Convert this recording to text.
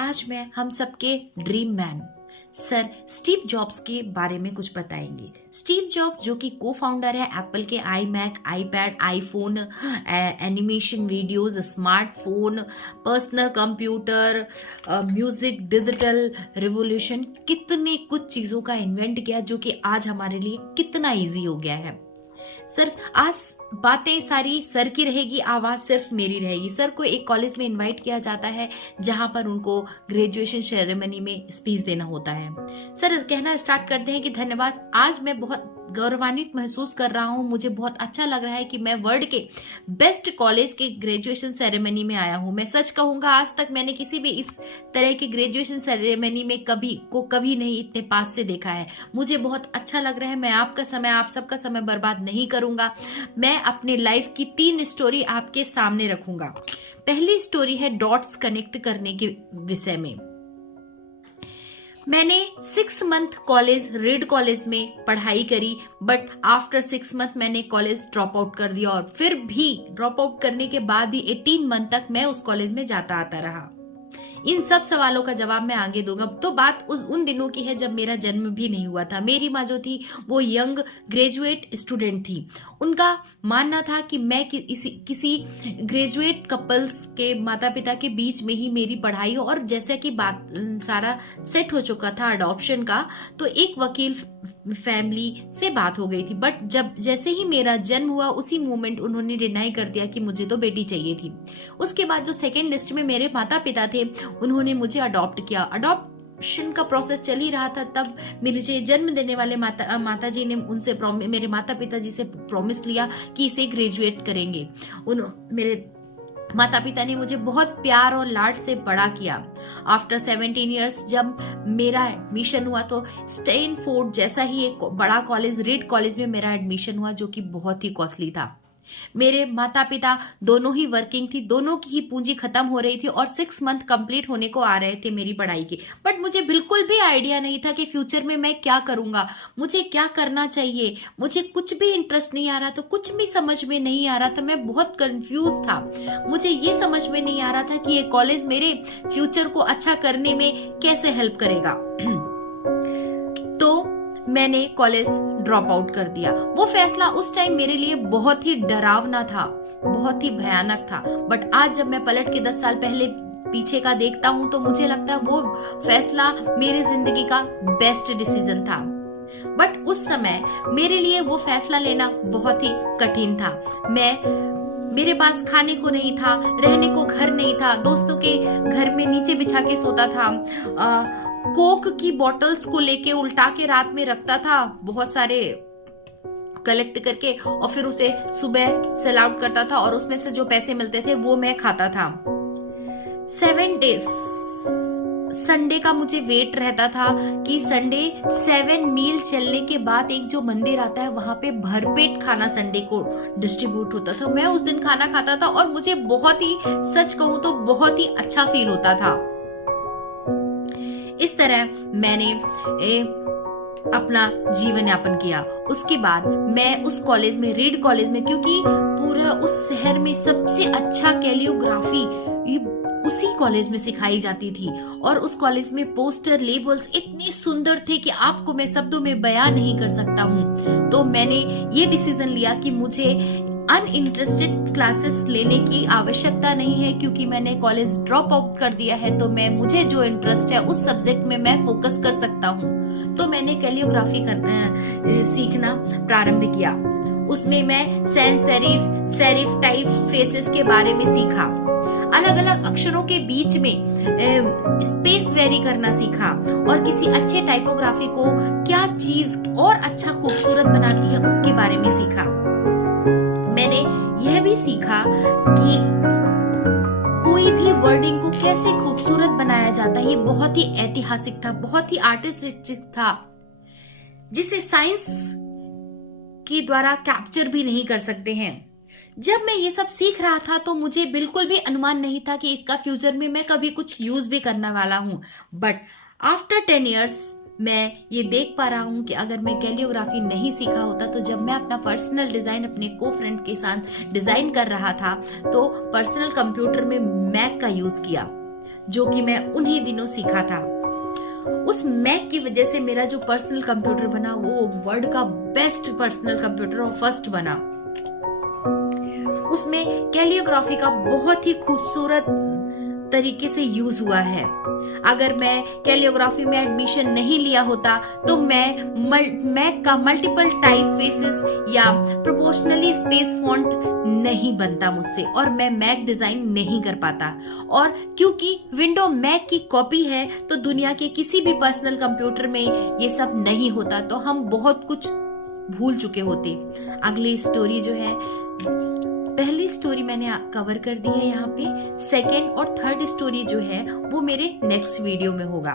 आज मैं हम सबके dream man sir Steve jobs के बारे में कुछ बताएंगे। स्टीव जॉब्स जो कि को फाउंडर है एप्पल के iMac, iPad, iPhone, animation videos, smartphone, personal computer, music, digital revolution, कितने कुछ चीज़ों का इन्वेंट किया जो कि आज हमारे लिए कितना इजी हो गया है। सर आज बातें सारी सर की रहेगी, आवाज़ सिर्फ मेरी रहेगी। सर को एक कॉलेज में इनवाइट किया जाता है जहां पर उनको ग्रेजुएशन सेरेमनी में स्पीच देना होता है। सर कहना स्टार्ट करते हैं कि धन्यवाद, आज मैं बहुत गौरवान्वित महसूस कर रहा हूं, मुझे बहुत अच्छा लग रहा है कि मैं वर्ल्ड के बेस्ट कॉलेज के ग्रेजुएशन सेरेमनी में आया हूं। मैं सच कहूंगा आज तक मैंने किसी भी इस तरह की ग्रेजुएशन सेरेमनी में कभी नहीं इतने पास से देखा है। मुझे बहुत अच्छा लग रहा है। मैं आप सबका समय बर्बाद नहीं करूंगा। मैं अपने लाइफ की 3 स्टोरी आपके सामने रखूंगा। पहली स्टोरी है डॉट्स कनेक्ट करने के विषय में। मैंने 6 मंथ कॉलेज रीड कॉलेज में पढ़ाई करी, बट आफ्टर 6 मंथ मैंने कॉलेज ड्रॉप आउट कर दिया और फिर भी ड्रॉप आउट करने के बाद भी 18 मंथ तक मैं उस कॉलेज में जाता आता रहा। इन सब सवालों का जवाब मैं आगे दूंगा। तो बात उन दिनों की है जब मेरा जन्म भी नहीं हुआ था। मेरी माँ जो थी वो यंग ग्रेजुएट स्टूडेंट थी। उनका मानना था कि मैं किसी ग्रेजुएट कपल्स के माता पिता के बीच में ही मेरी पढ़ाई हो, और जैसे कि बात सारा सेट हो चुका था अडॉप्शन का, तो एक वकील फैमिली से बात हो गई थी। बट जब जैसे ही मेरा जन्म हुआ उसी मोमेंट उन्होंने डिनाई कर दिया कि मुझे तो बेटी चाहिए थी। उसके बाद जो सेकेंड लिस्ट में मेरे माता पिता थे उन्होंने मुझे अडॉप्ट किया। अडॉप्शन का प्रोसेस चल ही रहा था, तब मुझे जन्म देने वाले माता जी ने मेरे माता पिता जी से प्रॉमिस लिया कि इसे ग्रेजुएट करेंगे। मेरे माता पिता ने मुझे बहुत प्यार और लाड से बड़ा किया। आफ्टर 17 ईयर्स जब मेरा एडमिशन हुआ तो स्टैनफोर्ड जैसा ही एक बड़ा कॉलेज रीड कॉलेज में मेरा एडमिशन हुआ, जो कि बहुत ही कॉस्टली था। मेरे माता पिता दोनों ही वर्किंग थी, दोनों की ही पूंजी खत्म हो रही थी और 6 मंथ कंप्लीट होने को आ रहे थे मेरी पढ़ाई के। बट मुझे बिल्कुल भी आइडिया नहीं था कि फ्यूचर में मैं क्या करूंगा, मुझे क्या करना चाहिए। मुझे कुछ भी इंटरेस्ट नहीं आ रहा था, कुछ भी समझ में नहीं आ रहा था। मैं बहुत कंफ्यूज था। मुझे ये समझ में नहीं आ रहा था कि ये कॉलेज मेरे फ्यूचर को अच्छा करने में कैसे हेल्प करेगा। तो मैंने कॉलेज ड्रॉप आउट कर दिया। वो फैसला उस टाइम मेरे लिए बहुत ही डरावना था, बहुत ही भयानक था। बट आज जब मैं पलट के 10 साल पहले पीछे का देखता हूं तो मुझे लगता है वो फैसला मेरी जिंदगी का बेस्ट डिसीजन था। बट उस समय मेरे लिए वो फैसला लेना बहुत ही कठिन था। मेरे पास खाने को नहीं था, रहने को घर नहीं था, दोस्तों के घर में नीचे बिछा के सोता था, कोक की बॉटल्स को लेके उल्टा के रात में रखता था बहुत सारे कलेक्ट करके, और फिर उसे सुबह सेल आउट करता था और उसमें से जो पैसे मिलते थे वो मैं खाता था। 7 डेज संडे का मुझे वेट रहता था कि संडे 7 मील चलने के बाद एक जो मंदिर आता है वहां पे भरपेट खाना संडे को डिस्ट्रीब्यूट होता था। मैं उस दिन खाना खाता था और मुझे बहुत ही, सच कहूं तो बहुत ही अच्छा फील होता था। इस तरह मैंने अपना जीवन यापन किया। उसके बाद मैं उस कॉलेज में रीड कॉलेज में, क्योंकि पूरा उस शहर में सबसे अच्छा कैलियोग्राफी उसी कॉलेज में सिखाई जाती थी, और उस कॉलेज में पोस्टर लेबल्स इतने सुंदर थे कि आपको मैं शब्दों में बयान नहीं कर सकता हूँ। तो मैंने ये डिसीजन लिया कि मुझे अनइंटरेस्टेड क्लासेस लेने की आवश्यकता नहीं है, क्योंकि मैंने कॉलेज ड्रॉप आउट कर दिया है। तो मुझे जो इंटरेस्ट है उस सब्जेक्ट में मैं फोकस कर सकता हूँ। तो मैंने कैलियोग्राफी सीखना प्रारंभ किया। उसमें मैं सैंस सेरिफ टाइप फेसेस के बारे में सीखा, अलग अलग अक्षरों के बीच में स्पेस वेरी करना सीखा, और किसी अच्छे टाइपोग्राफी को क्या चीज और अच्छा खूबसूरत बनाती है उसके बारे में सीखा। मैंने यह भी सीखा कि कोई भी वर्डिंग को कैसे खूबसूरत बनाया जाता है। ये बहुत ही ऐतिहासिक था, बहुत ही आर्टिस्टिक था, जिसे साइंस के द्वारा कैप्चर भी नहीं कर सकते हैं। जब मैं ये सब सीख रहा था तो मुझे बिल्कुल भी अनुमान नहीं था कि इसका फ्यूचर में मैं कभी कुछ यूज भी करने वाला हूं। बट आफ्टर 10 इयर्स मैं ये देख पा रहा हूँ कि अगर मैं कैलियोग्राफी नहीं सीखा होता तो जब मैं अपना पर्सनल डिजाइन अपने को फ्रेंड के साथ डिजाइन कर रहा था तो पर्सनल कंप्यूटर में मैक का यूज किया, जो कि मैं उन्हीं दिनों सीखा था। उस मैक की वजह से मेरा जो पर्सनल कंप्यूटर बना वो वर्ल्ड का बेस्ट पर्सनल कंप्यूटर और फर्स्ट बना। उसमें कैलियोग्राफी का बहुत ही खूबसूरत तरीके से यूज हुआ है। अगर मैं कैलियोग्राफी में एडमिशन नहीं लिया होता तो मैं मैक का मल्टीपल टाइप फेसेस या प्रोपोर्शनली स्पेस फॉन्ट नहीं बनता मुझसे, और मैं मैक डिजाइन नहीं कर पाता। और क्योंकि विंडो मैक की कॉपी है तो दुनिया के किसी भी पर्सनल कंप्यूटर में ये सब नहीं होता, तो हम बहुत कुछ भूल चुके होते। अगली स्टोरी जो है, पहली स्टोरी मैंने कवर कर दी है यहाँ पे, सेकेंड और थर्ड स्टोरी जो है वो मेरे नेक्स्ट वीडियो में होगा।